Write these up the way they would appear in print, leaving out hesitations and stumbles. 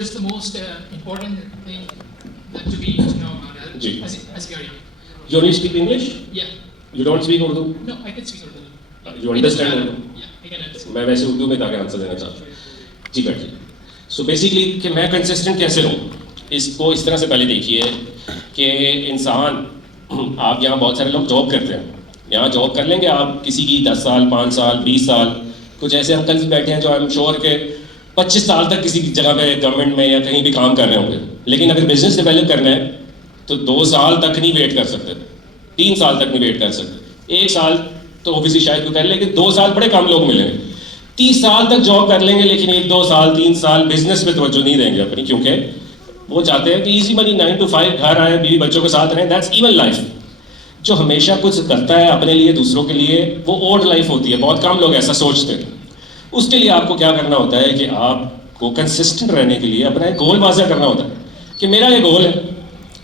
It's the most important thing that to be to know about it Ji. as we are young. You only speak English? Yeah. You don't speak Urdu? No, I can speak Urdu. You understand Urdu? Yeah, I can understand. मैं वैसे उर्दू में ताकि answer देना चाहता हूँ। जी बैठिए। So basically कि मैं कंसिस्टेंट कैसे रहूँ, इसको इस तरह से पहले देखिए कि इंसान, आप यहाँ बहुत सारे लोग जॉब करते हैं, यहाँ जॉब कर लेंगे आप, किसी की 10 साल 5 साल 20 साल, कुछ ऐसे अंकल बैठे हैं जो आई एम श्योर के 25 साल तक किसी जगह पे गवर्नमेंट में या कहीं भी काम कर रहे होंगे, लेकिन अगर बिजनेस डेवलप करना है तो 2 साल तक नहीं वेट कर सकते, 3 साल तक नहीं वेट कर सकते, 1 साल तो ऑब्वियसली शायद कोई कर ले, लेकिन 2 साल बड़े कम लोग मिलेंगे। 30 साल तक जॉब कर लेंगे लेकिन 1-2 साल 3 साल बिजनेस पे तवज्जो नहीं देंगे अपनी, क्योंकि वो चाहते हैं कि इजी मनी 9 to 5 घर आए, बीवी बच्चों के साथ रहें। That's even life. जो हमेशा कुछ करता है अपने लिए दूसरों के लिए, वो ओल्ड लाइफ होती है। बहुत कम लोग ऐसा सोचते हैं। उसके लिए आपको क्या करना होता है कि आपको कंसिस्टेंट रहने के लिए अपना एक गोल वाज़ा करना होता है कि मेरा ये गोल है,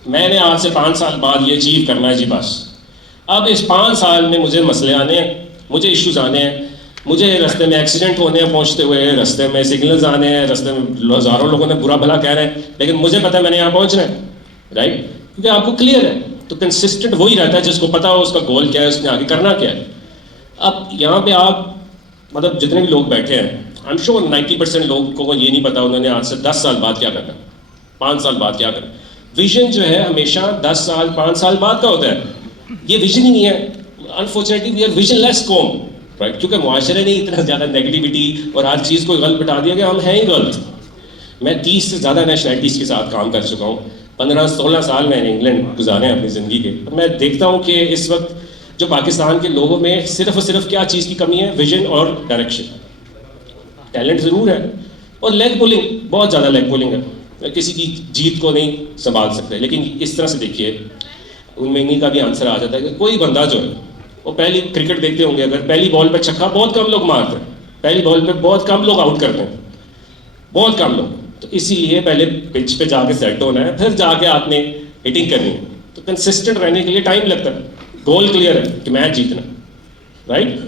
मैंने आज से 5 साल बाद ये अचीव करना है जी बस। अब इस 5 साल में मुझे मसले आने हैं, मुझे इश्यूज आने हैं, मुझे रास्ते में एक्सीडेंट होने हैं पहुंचते हुए, रास्ते में सिग्नल्स आने हैं, रास्ते में हज़ारों लोगों ने बुरा भला कह रहे हैं, लेकिन मुझे पता है मैंने यहाँ पहुँचना है, राइट? क्योंकि आपको क्लियर है। तो कंसिस्टेंट वही रहता है जिसको पता हो उसका गोल क्या है, उसने आगे करना क्या है। अब यहाँ पे आप मतलब जितने भी लोग बैठे हैं, आई एम श्योर 90% लोगों को ये नहीं पता उन्होंने आज से 10 साल बाद क्या करना, 5 साल बाद क्या करना। विजन जो है हमेशा 10 साल 5 साल बाद का होता है। ये विजन ही नहीं है। अनफॉर्चुनेटली वी आर विजनलेस कौम, राइट? क्योंकि मुआशरे ने इतना ज़्यादा नेगेटिविटी और हर चीज़ को गलत बिठा दिया कि हम हैं ही गलत। मैं 30 से ज़्यादा नेशनैलिटीज़ के साथ काम कर चुका हूँ। 15-16 साल मैंने इंग्लैंड गुजारे हैं अपनी ज़िंदगी के। और मैं देखता हूँ कि इस वक्त जो पाकिस्तान के लोगों में सिर्फ और सिर्फ क्या चीज़ की कमी है, विजन और डायरेक्शन। टैलेंट ज़रूर है और लेग पुलिंग, बहुत ज़्यादा लेग पुलिंग है, किसी की जीत को नहीं संभाल सकते। लेकिन इस तरह से देखिए, उनमें इन्हीं का भी आंसर आ जाता है कि कोई बंदा जो है वो पहली क्रिकेट देखते होंगे, अगर पहली बॉल पे छक्का बहुत कम लोग मारते हैं, पहली बॉल पे बहुत कम लोग आउट करते हैं, बहुत कम लोग। तो इसीलिए पहले पिच पे जाके सेट होना है, फिर जाके आपने हिटिंग करनी है। तो कंसिस्टेंट रहने के लिए टाइम लगता है। गोल क्लियर है कि मैच जीतना, राइट?